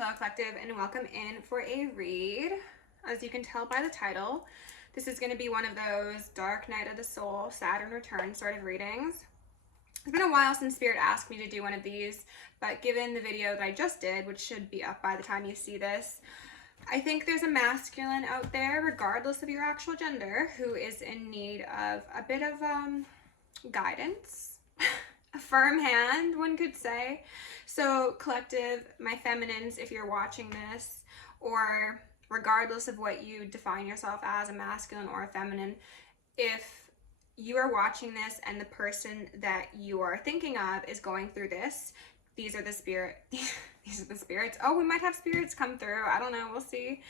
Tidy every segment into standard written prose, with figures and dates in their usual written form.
Hello collective, and welcome in for a read. As you can tell by the title, this is going to be one of those dark night of the soul, Saturn return sort of readings. It's been a while since Spirit asked me to do one of these, but given the video that I just did, which should be up by the time you see this, I think there's a masculine out there, regardless of your actual gender, who is in need of a bit of guidance, a firm hand, one could say. So collective, my feminines, if you're watching this, or regardless of what you define yourself as, a masculine or a feminine, if you are watching this and the person that you are thinking of is going through this, these are the spirits. Oh, we might have spirits come through. I don't know. We'll see.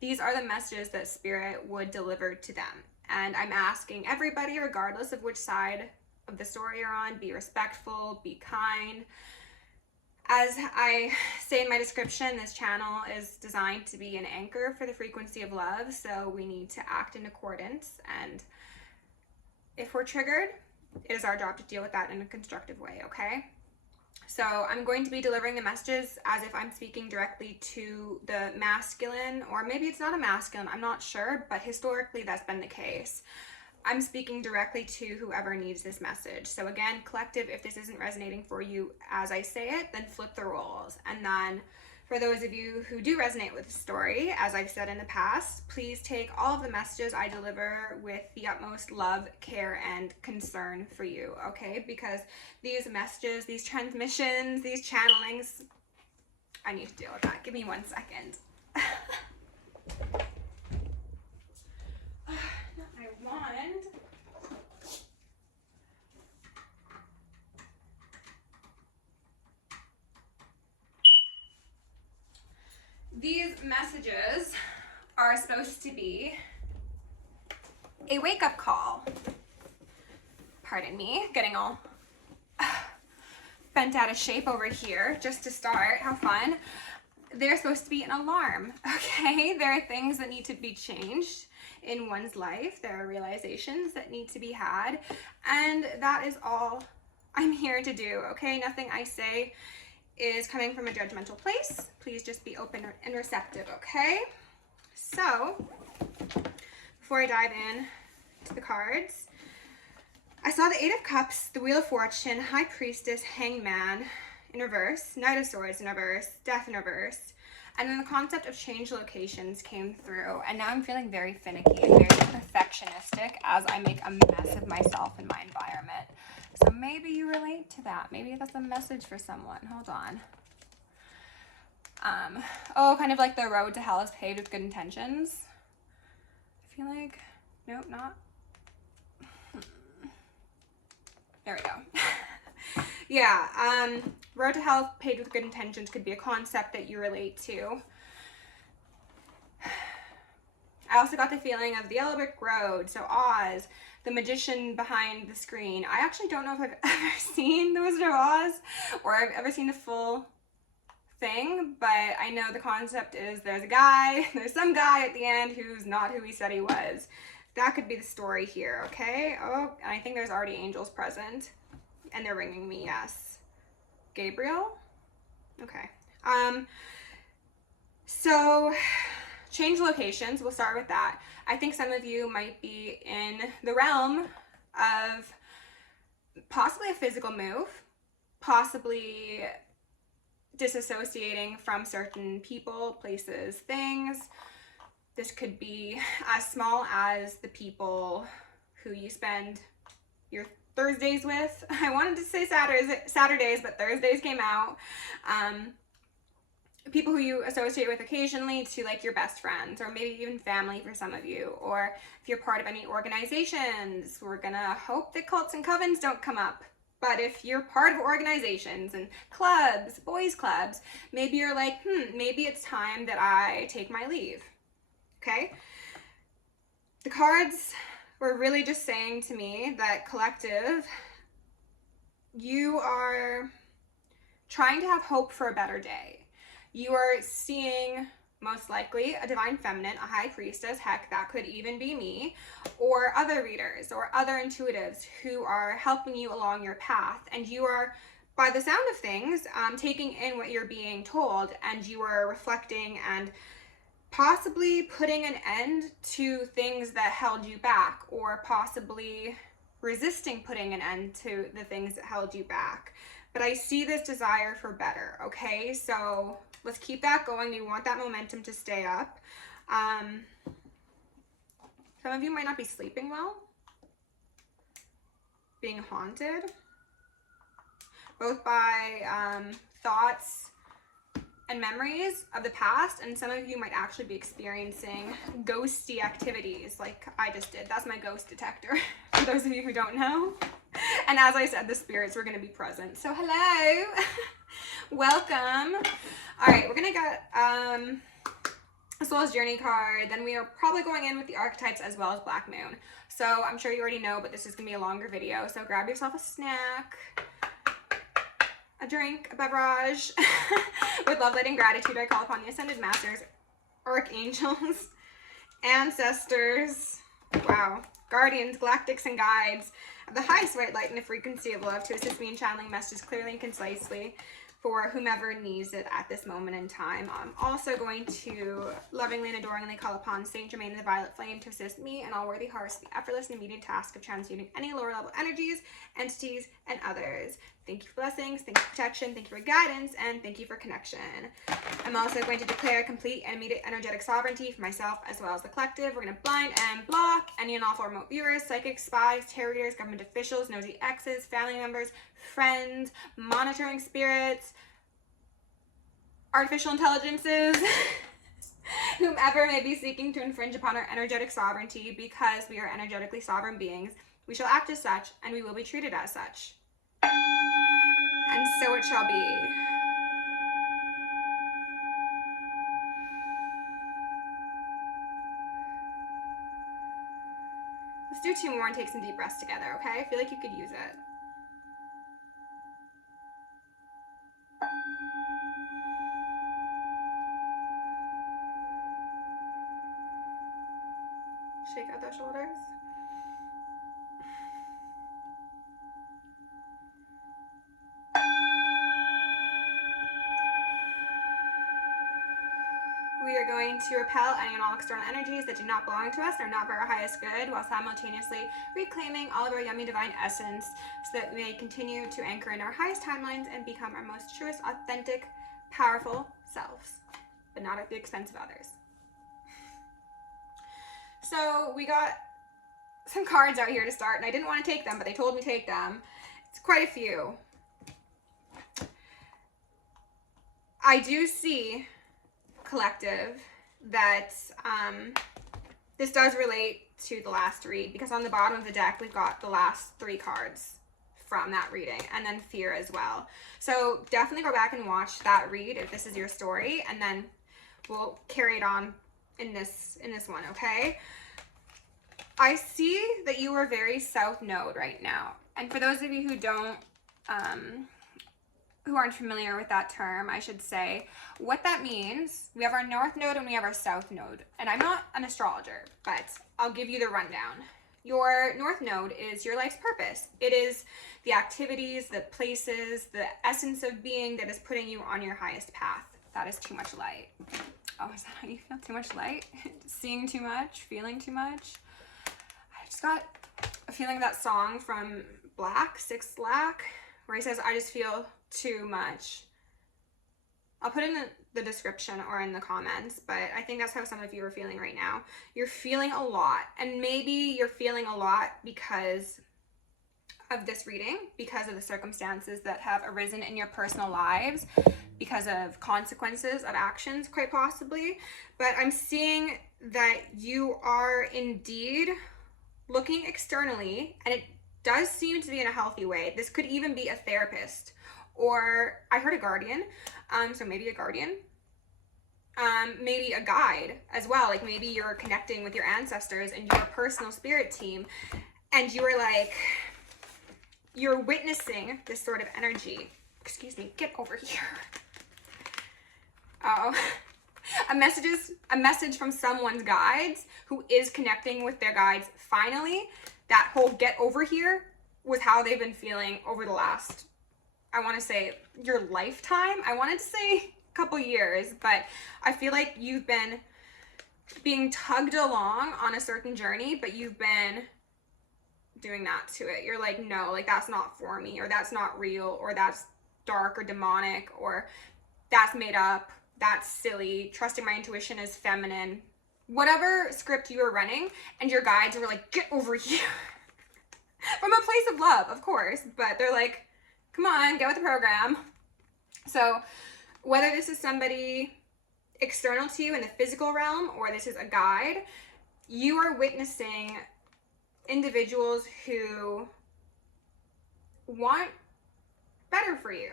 These are the messages that Spirit would deliver to them. And I'm asking everybody, regardless of which side of the story you're on, be respectful, be kind. As I say in my description, this channel is designed to be an anchor for the frequency of love, so we need to act in accordance. And if we're triggered, it is our job to deal with that in a constructive way, okay? So I'm going to be delivering the messages as if I'm speaking directly to the masculine, or maybe it's not a masculine, I'm not sure, but historically that's been the case. I'm speaking directly to whoever needs this message. So again, collective, if this isn't resonating for you as I say it, then flip the roles. And then for those of you who do resonate with the story, as I've said in the past, please take all of the messages I deliver with the utmost love, care, and concern for you, okay? Because these messages, these transmissions, these channelings, I need to deal with that. Give me 1 second. Wand. These messages are supposed to be a wake-up call. Pardon me, getting all bent out of shape over here just to start. How fun. They're supposed to be an alarm, okay? There are things that need to be changed in one's life. There are realizations that need to be had, and that is all I'm here to do, okay? Nothing I say is coming from a judgmental place. Please just be open and receptive, okay? So, before I dive in to the cards, I saw the Eight of Cups, the Wheel of Fortune, High Priestess, Hangman in reverse, Knight of Swords in reverse, Death in reverse, and then the concept of change locations came through, and now I'm feeling very finicky and very perfectionistic as I make a mess of myself in my environment. So maybe you relate to that. Maybe that's a message for someone. Hold on. Oh, kind of like the road to hell is paved with good intentions. I feel like, nope, not. There we go. Yeah, road to hell paved with good intentions could be a concept that you relate to. I also got the feeling of the Yellow Brick Road, so Oz, the magician behind the screen. I actually don't know if I've ever seen The Wizard of Oz, or I've ever seen the full thing, but I know the concept is there's some guy at the end who's not who he said he was. That could be the story here, okay? Oh, and I think there's already angels present. And they're ringing me, yes. Gabriel? Okay. So change locations, we'll start with that. I think some of you might be in the realm of possibly a physical move, possibly disassociating from certain people, places, things. This could be as small as the people who you spend your Thursdays with. I wanted to say Saturdays, but Thursdays came out. People who you associate with occasionally to like your best friends, or maybe even family for some of you, or if you're part of any organizations, we're gonna hope that cults and covens don't come up. But if you're part of organizations and clubs, boys clubs, maybe you're like, maybe it's time that I take my leave, okay? The cards were really just saying to me that collective, you are trying to have hope for a better day. You are seeing most likely a divine feminine, a high priestess, heck, that could even be me, or other readers or other intuitives who are helping you along your path, and you are by the sound of things, taking in what you're being told, and you are reflecting and possibly putting an end to things that held you back, or possibly resisting putting an end to the things that held you back. But I see this desire for better, okay? So let's keep that going. We want that momentum to stay up. Some of you might not be sleeping well, being haunted, both by thoughts and memories of the past, and some of you might actually be experiencing ghosty activities like I just did. That's my ghost detector, for those of you who don't know. And as I said, the spirits were going to be present. So hello, welcome. All right, we're going to get a Soul's Journey card. Then we are probably going in with the archetypes as well as Black Moon. So I'm sure you already know, but this is going to be a longer video. So grab yourself a snack, a drink, a beverage. With love, light, and gratitude, I call upon the Ascended Masters, Archangels, Ancestors, wow, Guardians, Galactics, and Guides of the highest white light and the frequency of love to assist me in channeling messages clearly and concisely for whomever needs it at this moment in time. I'm also going to lovingly and adoringly call upon Saint Germain and the Violet Flame to assist me and all worthy hearts in the effortless and immediate task of transmuting any lower level energies, entities, and others. Thank you for blessings, thank you for protection, thank you for guidance, and thank you for connection. I'm also going to declare complete and immediate energetic sovereignty for myself as well as the collective. We're going to blind and block any and all remote viewers, psychics, spies, tarot readers, government officials, nosy exes, family members, friends, monitoring spirits, artificial intelligences, whomever may be seeking to infringe upon our energetic sovereignty. Because we are energetically sovereign beings, we shall act as such, and we will be treated as such. And so it shall be. Let's do 2 more and take some deep breaths together, okay? I feel like you could use it. Shake out those shoulders. We are going to repel any and all external energies that do not belong to us and are not for our highest good, while simultaneously reclaiming all of our yummy divine essence so that we may continue to anchor in our highest timelines and become our most truest, authentic, powerful selves, but not at the expense of others. So we got some cards out here to start, and I didn't want to take them, but they told me to take them. It's quite a few. I do see, collective, that this does relate to the last read, because on the bottom of the deck we've got the last 3 cards from that reading, and then fear as well. So definitely go back and watch that read if this is your story, and then we'll carry it on in this one, okay? I see that you are very south node right now, and for those of you who don't who aren't familiar with that term, I should say, what that means, we have our north node and we have our south node. And I'm not an astrologer, but I'll give you the rundown. Your north node is your life's purpose. It is the activities, the places, the essence of being that is putting you on your highest path. That is too much light. Oh, is that how you feel? Too much light? Seeing too much? Feeling too much? I just got a feeling of that song from Black, Six Black, where he says, I just feel too much. I'll put it in the description or in the comments, but I think that's how some of you are feeling right now. You're feeling a lot, and maybe you're feeling a lot because of this reading, because of the circumstances that have arisen in your personal lives, because of consequences of actions, quite possibly. But I'm seeing that you are indeed looking externally, and it does seem to be in a healthy way. This could even be a therapist, or I heard a guardian, so maybe a guardian, maybe a guide as well. Like maybe you're connecting with your ancestors and your personal spirit team, and you are like, you're witnessing this sort of energy. Excuse me, get over here. Oh, a message from someone's guides who is connecting with their guides. Finally, that whole get over here was how they've been feeling over the last I want to say your lifetime. I wanted to say a couple years, but I feel like you've been being tugged along on a certain journey, but you've been doing that to it. You're like, no, like that's not for me, or that's not real, or that's dark or demonic, or that's made up, that's silly, trusting my intuition is feminine. Whatever script you were running, and your guides were like, get over here. From a place of love, of course, but they're like, come on, get with the program. So whether this is somebody external to you in the physical realm, or this is a guide, you are witnessing individuals who want better for you.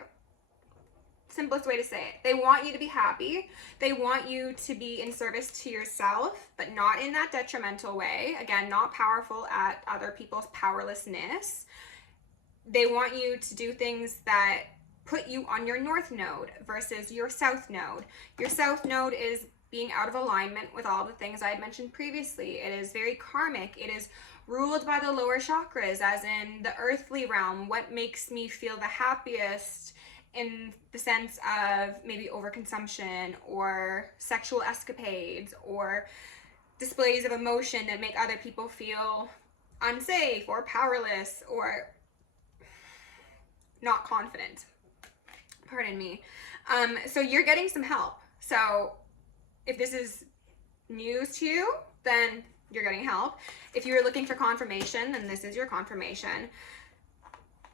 Simplest way to say it. They want you to be happy. They want you to be in service to yourself, but not in that detrimental way. Again, not powerful at other people's powerlessness. They want you to do things that put you on your north node versus your south node. Your south node is being out of alignment with all the things I had mentioned previously. It is very karmic. It is ruled by the lower chakras, as in the earthly realm. What makes me feel the happiest in the sense of maybe overconsumption or sexual escapades or displays of emotion that make other people feel unsafe or powerless or not confident. Pardon me. So you're getting some help. So if this is news to you, then you're getting help. If you're looking for confirmation, then this is your confirmation.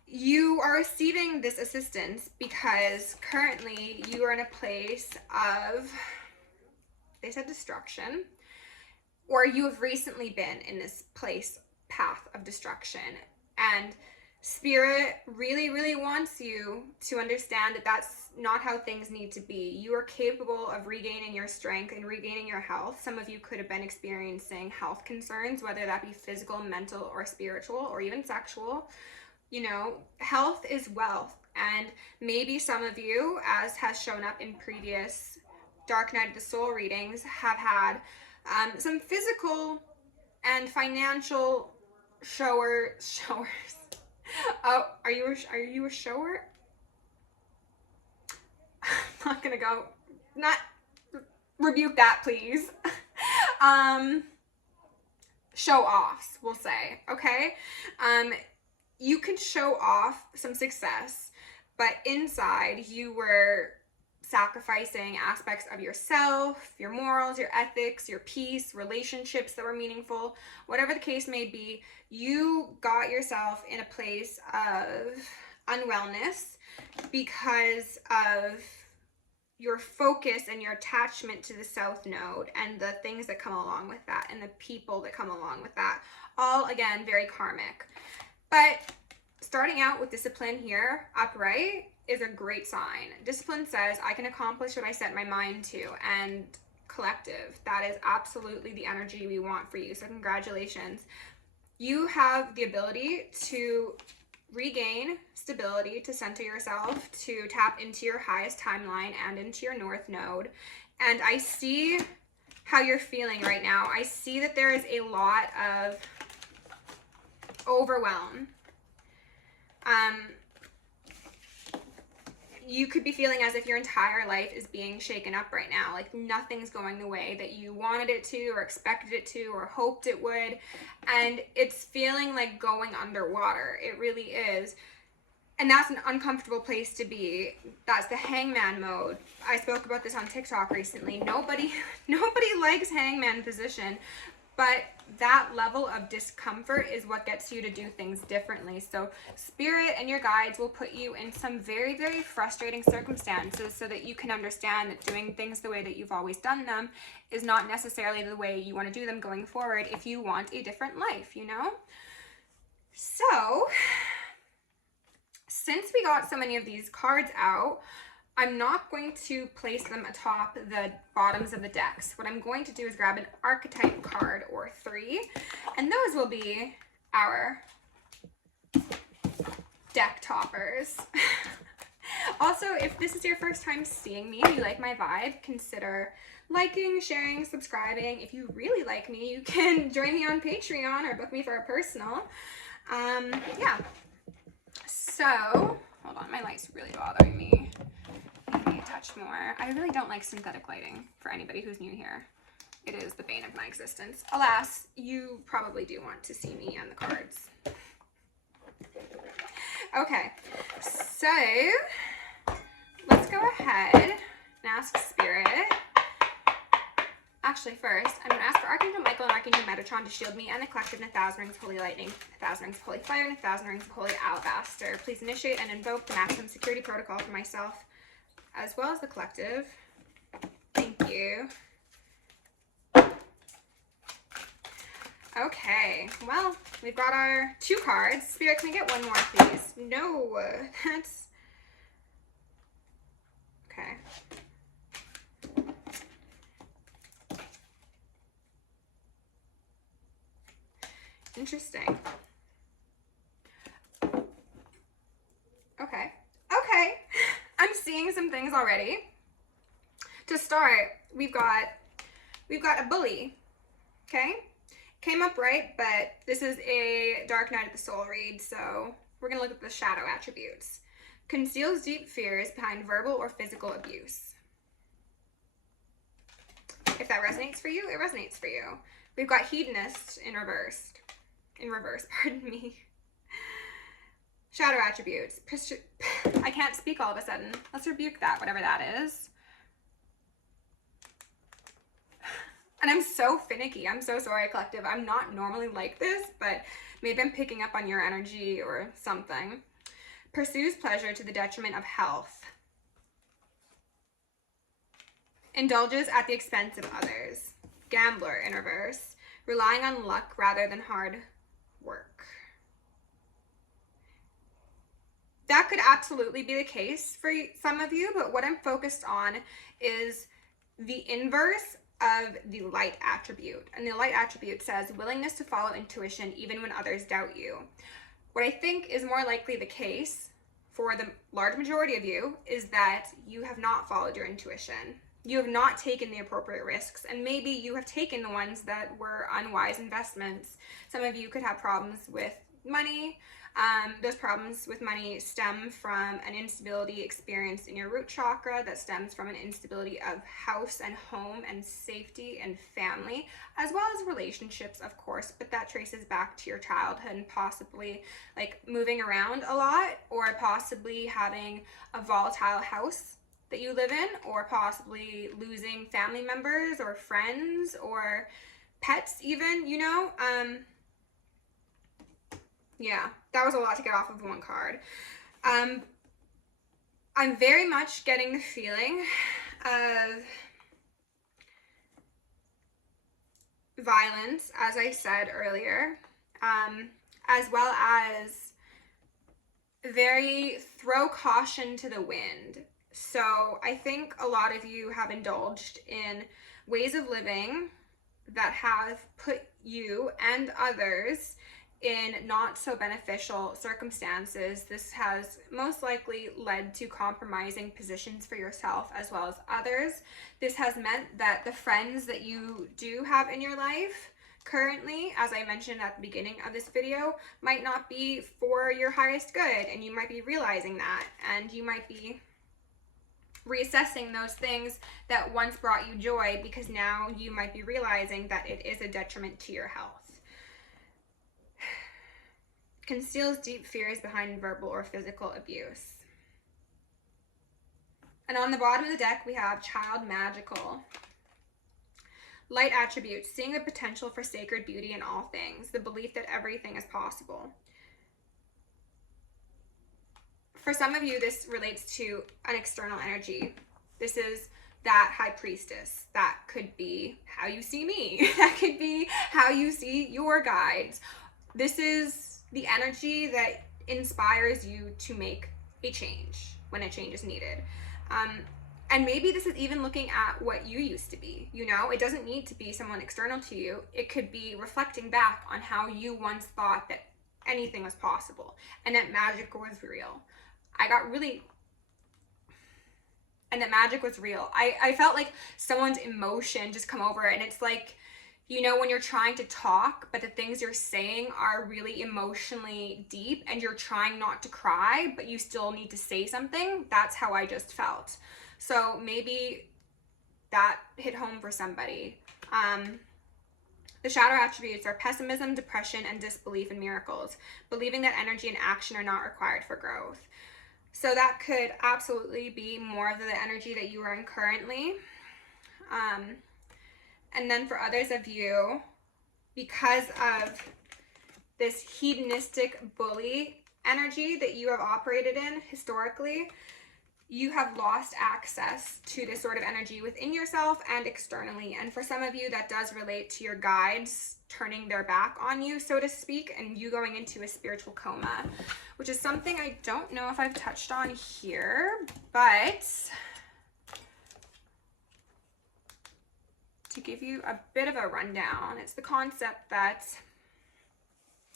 You are receiving this assistance because currently you are in a place of, they said destruction, or you have recently been in this path of destruction. And Spirit really, really wants you to understand that that's not how things need to be. You are capable of regaining your strength and regaining your health. Some of you could have been experiencing health concerns, whether that be physical, mental, or spiritual, or even sexual. You know, health is wealth. And maybe some of you, as has shown up in previous Dark Night of the Soul readings, have had some physical and financial showers. Oh, are you a shower? I'm not gonna go. Not rebuke that, please. Show offs, we'll say. Okay. You can show off some success, but inside you were sacrificing aspects of yourself, your morals, your ethics, your peace, relationships that were meaningful, whatever the case may be. You got yourself in a place of unwellness because of your focus and your attachment to the South Node and the things that come along with that and the people that come along with that. All, again, very karmic. But starting out with discipline here, upright, is a great sign. Discipline says, I can accomplish what I set my mind to. And collective, that is absolutely the energy we want for you. So congratulations. You have the ability to regain stability, to center yourself, to tap into your highest timeline and into your north node. And I see how you're feeling right now. I see that there is a lot of overwhelm. You could be feeling as if your entire life is being shaken up right now. Like nothing's going the way that you wanted it to, or expected it to, or hoped it would. And it's feeling like going underwater. It really is. And that's an uncomfortable place to be. That's the hangman mode. I spoke about this on TikTok recently. Nobody likes hangman position. But that level of discomfort is what gets you to do things differently. So Spirit and your guides will put you in some very, very frustrating circumstances so that you can understand that doing things the way that you've always done them is not necessarily the way you want to do them going forward if you want a different life, you know? So, since we got so many of these cards out, I'm not going to place them atop the bottoms of the decks. What I'm going to do is grab an archetype card or 3, and those will be our deck toppers. Also, if this is your first time seeing me and you like my vibe, consider liking, sharing, subscribing. If you really like me, you can join me on Patreon or book me for a personal. Yeah. So, Hold on, my light's really bothering me. Maybe a touch more. I really don't like synthetic lighting for anybody who's new here. It is the bane of my existence. Alas, you probably do want to see me and the cards. Okay, so let's go ahead and ask Spirit. Actually, first, I'm going to ask for Archangel Michael and Archangel Metatron to shield me and the collective in 1,000 rings of holy lightning, 1,000 rings of holy fire, and 1,000 rings of holy alabaster. Please initiate and invoke the maximum security protocol for myself as well as the collective. Thank you. Okay, well, we've got our 2 cards. Spirit, can we get one more, please? No, that's... Okay. Interesting. Okay. Okay. I'm seeing some things already. To start, we've got a bully. Okay? Came up right, but this is a Dark Night of the Soul read, so we're going to look at the shadow attributes. Conceals deep fears behind verbal or physical abuse. If that resonates for you, it resonates for you. We've got hedonist in reverse, pardon me. Shadow attributes. I can't speak all of a sudden. Let's rebuke that, whatever that is. And I'm so finicky. I'm so sorry, collective. I'm not normally like this, but maybe I'm picking up on your energy or something. Pursues pleasure to the detriment of health. Indulges at the expense of others. Gambler in reverse. Relying on luck rather than hard work. That could absolutely be the case for some of you, but what I'm focused on is the inverse of the light attribute. And the light attribute says willingness to follow intuition even when others doubt you. What I think is more likely the case for the large majority of you is that you have not followed your intuition. You have not taken the appropriate risks, and maybe you have taken the ones that were unwise investments. Some of you could have problems with money. Those problems with money stem from an instability experienced in your root chakra that stems from an instability of house and home and safety and family, as well as relationships, of course, but that traces back to your childhood and possibly like moving around a lot, or possibly having a volatile house that you live in, or possibly losing family members or friends or pets even, you know. Yeah, that was a lot to get off of one card. I'm very much getting the feeling of violence, as I said earlier, as well as very throw caution to the wind. So I think a lot of you have indulged in ways of living that have put you and others in not so beneficial circumstances. This has most likely led to compromising positions for yourself as well as others. This has meant that the friends that you do have in your life currently, as I mentioned at the beginning of this video, might not be for your highest good, and you might be realizing that, and you might be reassessing those things that once brought you joy, because now you might be realizing that it is a detriment to your health. Conceals deep fears behind verbal or physical abuse. And on the bottom of the deck, we have Child Magical. Light attributes, seeing the potential for sacred beauty in all things, the belief that everything is possible. For some of you, this relates to an external energy. This is that high priestess. That could be how you see me. That could be how you see your guides. This is the energy that inspires you to make a change when a change is needed. And maybe this is even looking at what you used to be. You know, it doesn't need to be someone external to you. It could be reflecting back on how you once thought that anything was possible and that magic was real. And that magic was real. I felt like someone's emotion just come over, and it's like You know, when you're trying to talk, but the things you're saying are really emotionally deep and you're trying not to cry, but you still need to say something. That's how I just felt. So maybe that hit home for somebody. The shadow attributes are pessimism, depression, and disbelief in miracles, believing that energy and action are not required for growth. So that could absolutely be more of the energy that you are in currently. And then for others of you, because of this hedonistic bully energy that you have operated in historically, you have lost access to this sort of energy within yourself and externally. And for some of you, that does relate to your guides turning their back on you, so to speak, and you going into a spiritual coma, which is something I don't know if I've touched on here, but to give you a bit of a rundown, it's the concept that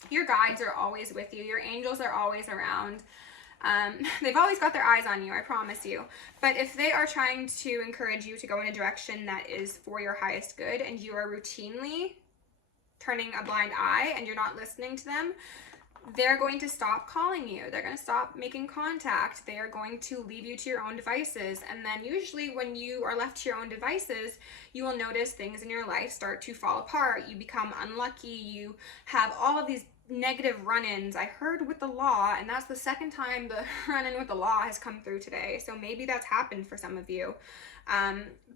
your guides are always with you. Your angels are always around. They've always got their eyes on you, I promise you. But if they are trying to encourage you to go in a direction that is for your highest good and you are routinely turning a blind eye and you're not listening to them, they're going to stop calling you. They're going to stop making contact. They are going to leave you to your own devices. And then usually when you are left to your own devices, you will notice things in your life start to fall apart. You become unlucky. You have all of these negative run-ins. I heard with the law, and that's the second time the run-in with the law has come through today. So maybe that's happened for some of you.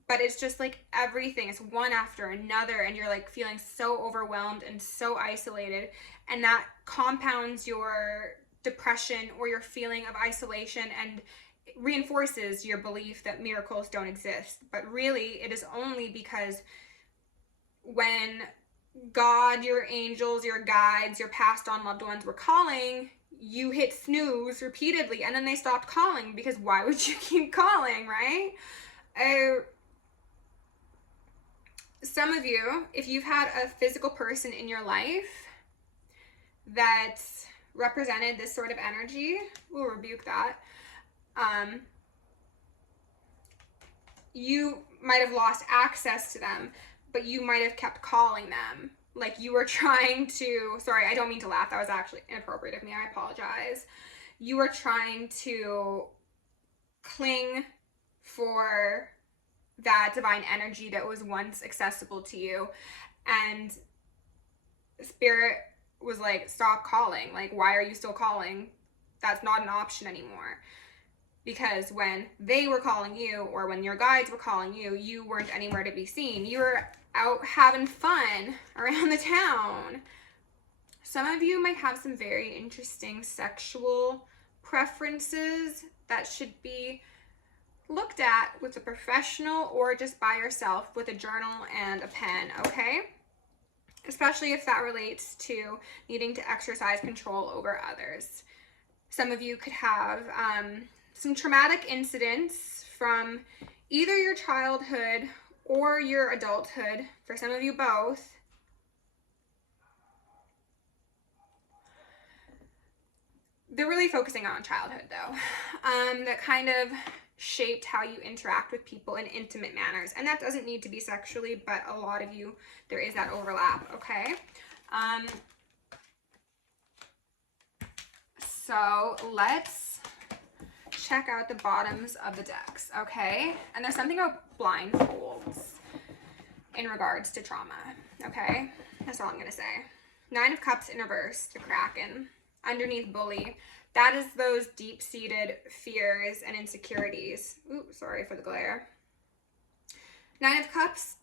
But it's just like everything is one after another, and you're like feeling so overwhelmed and so isolated, and that compounds your depression or your feeling of isolation and reinforces your belief that miracles don't exist. But really, it is only because when God, your angels, your guides, your passed on loved ones were calling, you hit snooze repeatedly, and then they stopped calling, because why would you keep calling, right? Some of you, if you've had a physical person in your life that represented this sort of energy, we'll rebuke that. You might have lost access to them, but you might have kept calling them. Like you were trying to, sorry, I don't mean to laugh. That was actually inappropriate of me. I apologize. You were trying to cling for that divine energy that was once accessible to you. And Spirit was like, stop calling. Like, why are you still calling? That's not an option anymore. Because when they were calling you, or when your guides were calling you, you weren't anywhere to be seen. You were out having fun around the town. Some of you might have some very interesting sexual preferences that should be looked at with a professional or just by yourself with a journal and a pen, okay? Especially if that relates to needing to exercise control over others. Some of you could have some traumatic incidents from either your childhood or your adulthood, for some of you both. They're really focusing on childhood though, that kind of shaped how you interact with people in intimate manners. And that doesn't need to be sexually, but a lot of you, there is that overlap, okay? So let's check out the bottoms of the decks, okay? And there's something about blindfolds in regards to trauma, okay? That's all I'm gonna say. 9 of Cups in reverse, the Kraken. Underneath bully, that is those deep-seated fears and insecurities. Ooh, sorry for the glare. 9 of Cups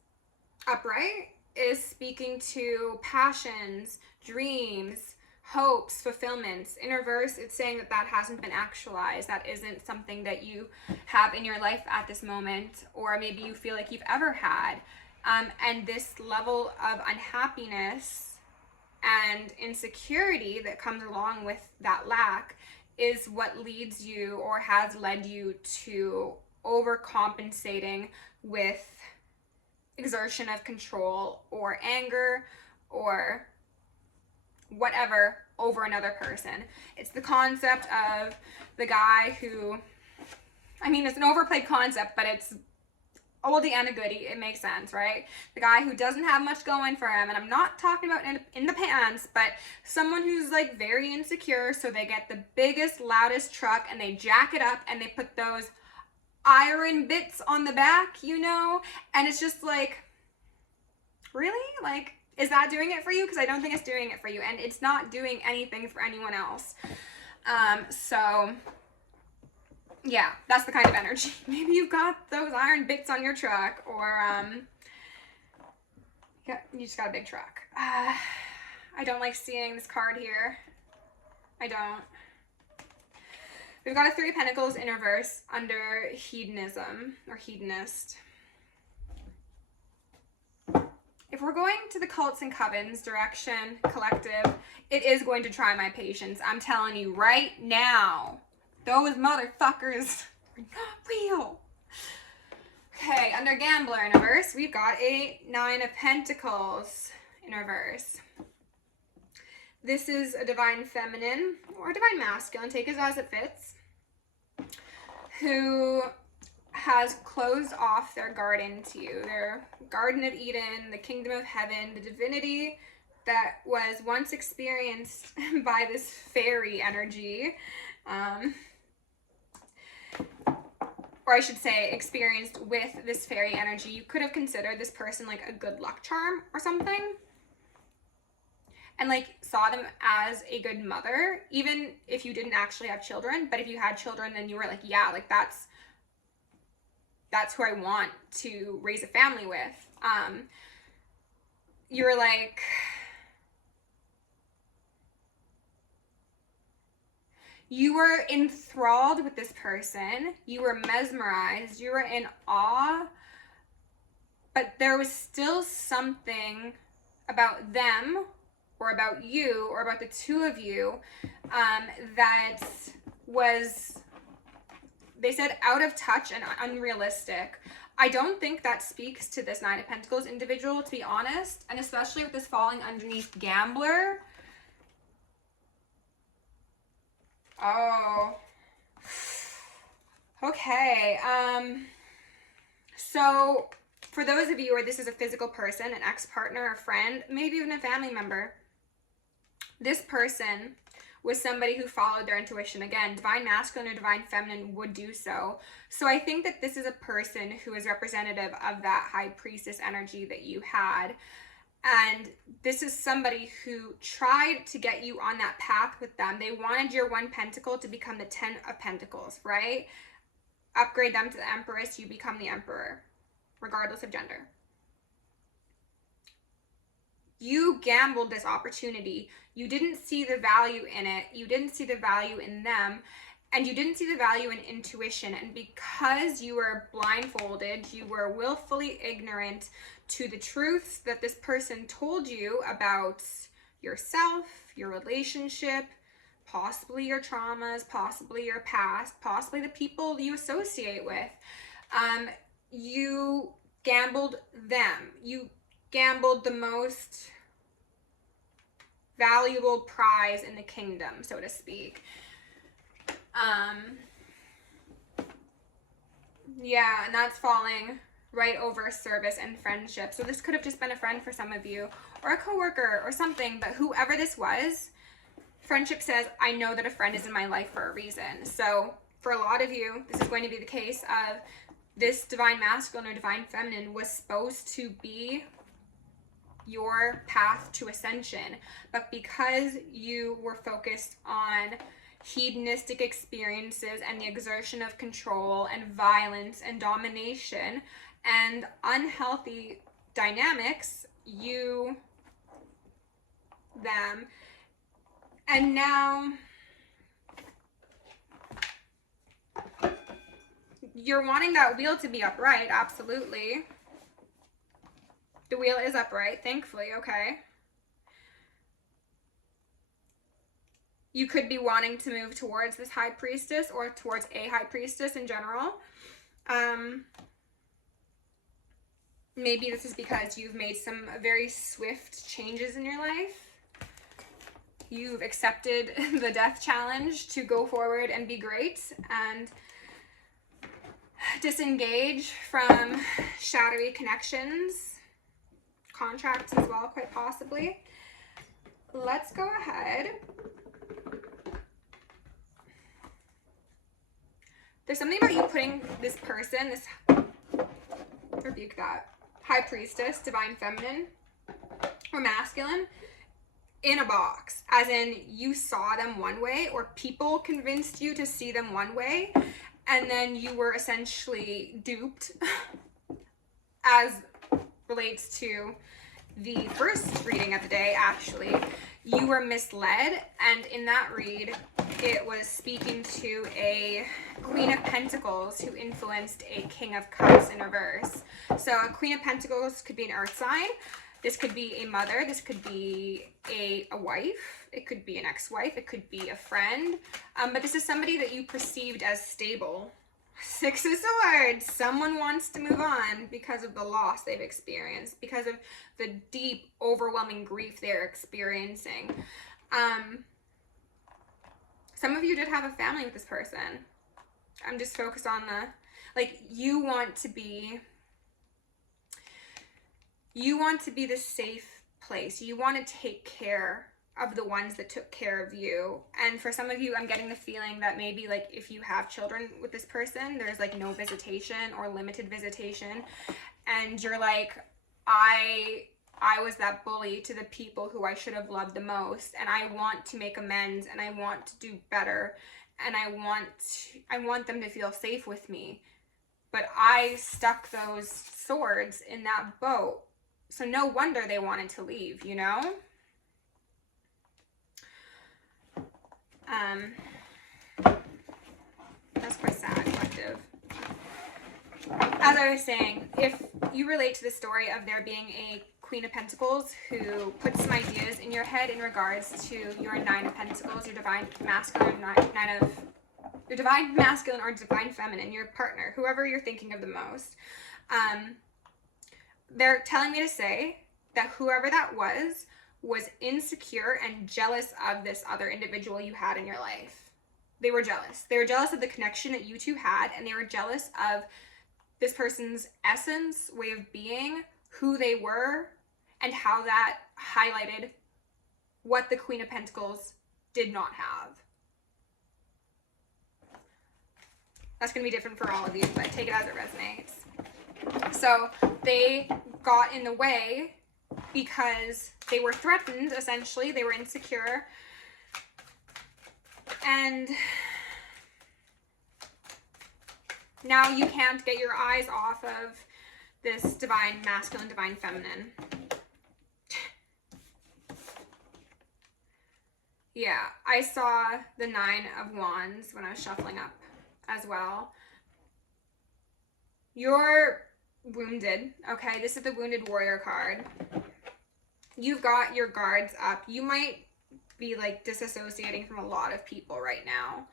upright is speaking to passions, dreams, hopes, fulfillments. In reverse, it's saying that that hasn't been actualized. That isn't something that you have in your life at this moment, or maybe you feel like you've ever had. And this level of unhappiness and insecurity that comes along with that lack is what leads you, or has led you, to overcompensating with exertion of control or anger or whatever over another person. It's the concept of the guy who, I mean, it's an overplayed concept, but it's oldie and a goodie. It makes sense, right? The guy who doesn't have much going for him, and I'm not talking about in the pants, but someone who's like very insecure, so they get the biggest, loudest truck and they jack it up and they put those iron bits on the back, you know? And it's just like, really? Like, is that doing it for you? Because I don't think it's doing it for you, and it's not doing anything for anyone else. So yeah, that's the kind of energy. Maybe you've got those iron bits on your truck, or you just got a big truck. I don't like seeing this card here. I don't. We've got a Three of Pentacles in reverse under hedonism or hedonist. If we're going to the cults and covens direction, collective, it is going to try my patience. I'm telling you right now, those motherfuckers are not real. Okay, under gambler in reverse, we've got a Nine of Pentacles in reverse. This is a divine feminine or divine masculine, take it as it fits, who has closed off their garden to you, their Garden of Eden, the kingdom of heaven, the divinity that was once experienced by this fairy energy, or I should say experienced with this fairy energy. You could have considered this person like a good luck charm or something, and like saw them as a good mother, even if you didn't actually have children. But if you had children, then you were like, yeah, like that's who I want to raise a family with. You were like, you were enthralled with this person. You were mesmerized. You were in awe. But there was still something about them or about you or about the two of you that was, they said, out of touch and unrealistic. I don't think that speaks to this Nine of Pentacles individual, to be honest, and especially with this falling underneath gambler. Oh. Okay. So for those of you where this is a physical person, an ex-partner, a friend, maybe even a family member, this person was somebody who followed their intuition. Again, divine masculine or divine feminine would do so. So I think that this is a person who is representative of that high priestess energy that you had. And this is somebody who tried to get you on that path with them. They wanted your one pentacle to become the 10 of Pentacles, right? Upgrade them to the Empress, you become the Emperor, regardless of gender. You gambled this opportunity. You didn't see the value in it. You didn't see the value in them. And you didn't see the value in intuition. And because you were blindfolded, you were willfully ignorant to the truths that this person told you about yourself, your relationship, possibly your traumas, possibly your past, possibly the people you associate with. You gambled them. You gambled the most valuable prize in the kingdom, so to speak. Yeah, and that's falling right over service and friendship. So this could have just been a friend for some of you, or a coworker or something, but whoever this was, friendship says, I know that a friend is in my life for a reason. So for a lot of you, this is going to be the case of this divine masculine or divine feminine was supposed to be your path to ascension, but because you were focused on hedonistic experiences and the exertion of control and violence and domination and unhealthy dynamics, them, and now you're wanting that wheel to be upright. Absolutely. The wheel is upright, thankfully, okay. You could be wanting to move towards this high priestess or towards a high priestess in general. Maybe this is because you've made some very swift changes in your life. You've accepted the death challenge to go forward and be great. And disengage from shadowy connections, contracts as well, quite possibly. Let's go ahead. There's something about you putting this person, this, rebuke that, high priestess, divine feminine, or masculine, in a box. As in, you saw them one way, or people convinced you to see them one way, and then you were essentially duped, as relates to the first reading of the day, actually. You were misled, and in that read, it was speaking to a Queen of Pentacles who influenced a King of Cups in reverse. So a Queen of Pentacles could be an earth sign. This could be a mother. This could be a wife. It could be an ex-wife. It could be a friend. But this is somebody that you perceived as stable. Six of Swords. Someone wants to move on because of the loss they've experienced, because of the deep, overwhelming grief they're experiencing. Some of you did have a family with this person. I'm just focused on the, like, you want to be the safe place. You want to take care of the ones that took care of you. And for some of you, I'm getting the feeling that maybe, like, if you have children with this person, there's like no visitation or limited visitation, and you're like, I was that bully to the people who I should have loved the most, and I want to make amends, and I want to do better, and I want them to feel safe with me, but I stuck those swords in that boat. So no wonder they wanted to leave, you know? That's quite sad, collective. As I was saying, if you relate to the story of there being a Queen of Pentacles who puts some ideas in your head in regards to your Nine of Pentacles, your divine masculine, your divine masculine or divine feminine, your partner, whoever you're thinking of the most, they're telling me to say that whoever that was insecure and jealous of this other individual you had in your life. They were jealous. They were jealous of the connection that you two had, and they were jealous of this person's essence, way of being, who they were, and how that highlighted what the Queen of Pentacles did not have. That's going to be different for all of you, but take it as it resonates. So they got in the way because they were threatened, essentially. They were insecure. And now you can't get your eyes off of this divine masculine, divine feminine. Yeah, I saw the Nine of Wands when I was shuffling up as well. You're wounded, okay? This is the Wounded Warrior card. You've got your guards up. You might be like disassociating from a lot of people right now,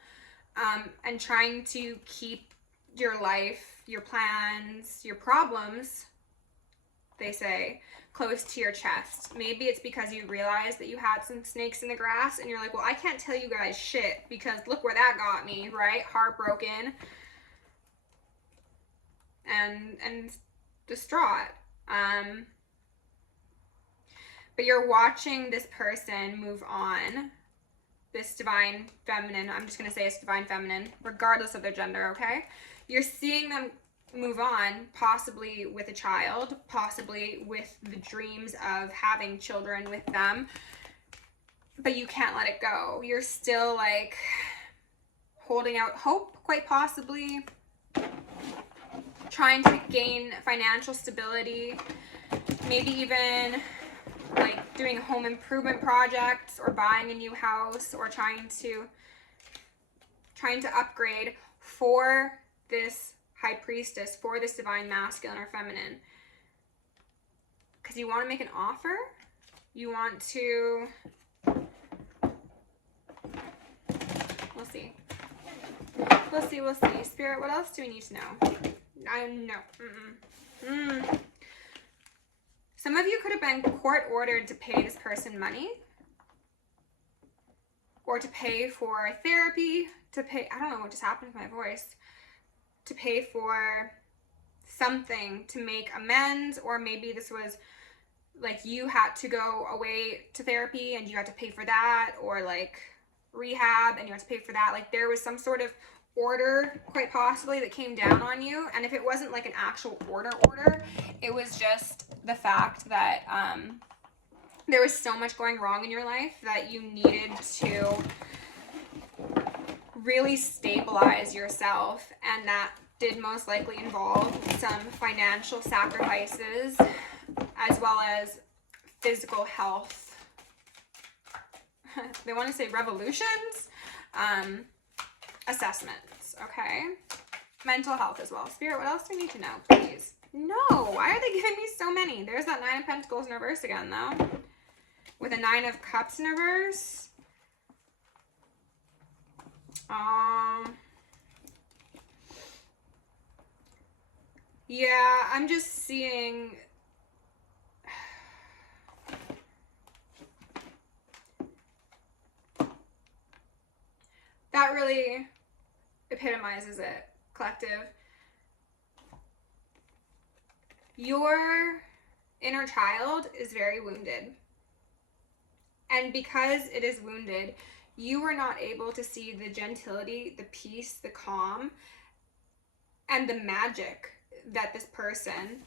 and trying to keep your life, your plans, your problems, they say, close to your chest. Maybe it's because you realize that you had some snakes in the grass and you're like, well, I can't tell you guys shit because look where that got me, right? Heartbroken and distraught. But you're watching this person move on, this divine feminine. I'm just going to say it's divine feminine, regardless of their gender, okay? You're seeing them move on, possibly with a child, possibly with the dreams of having children with them, but you can't let it go. You're still like holding out hope, quite possibly, trying to gain financial stability, maybe even like doing home improvement projects or buying a new house or trying to upgrade for this high priestess, for this divine masculine or feminine. Because you want to make an offer. You want to, we'll see. We'll see. Spirit, what else do we need to know? No. Some of you could have been court ordered to pay this person money, or to pay for therapy, to pay, I don't know what just happened to my voice. to pay for something to make amends, or maybe this was like you had to go away to therapy and you had to pay for that, or like rehab and you had to pay for that. Like there was some sort of order, quite possibly, that came down on you. And if it wasn't like an actual order, it was just the fact that there was so much going wrong in your life that you needed to really stabilize yourself, and that did most likely involve some financial sacrifices as well as physical health. They want to say revolutions, assessments, okay? Mental health as well. Spirit, what else do we need to know, please? No, why are they giving me so many? There's that 9 of Pentacles in reverse again, though. With a 9 of Cups in reverse. Yeah, I'm just seeing... that really epitomizes it, collective. Your inner child is very wounded. And because it is wounded, you were not able to see the gentility, the peace, the calm, and the magic that this person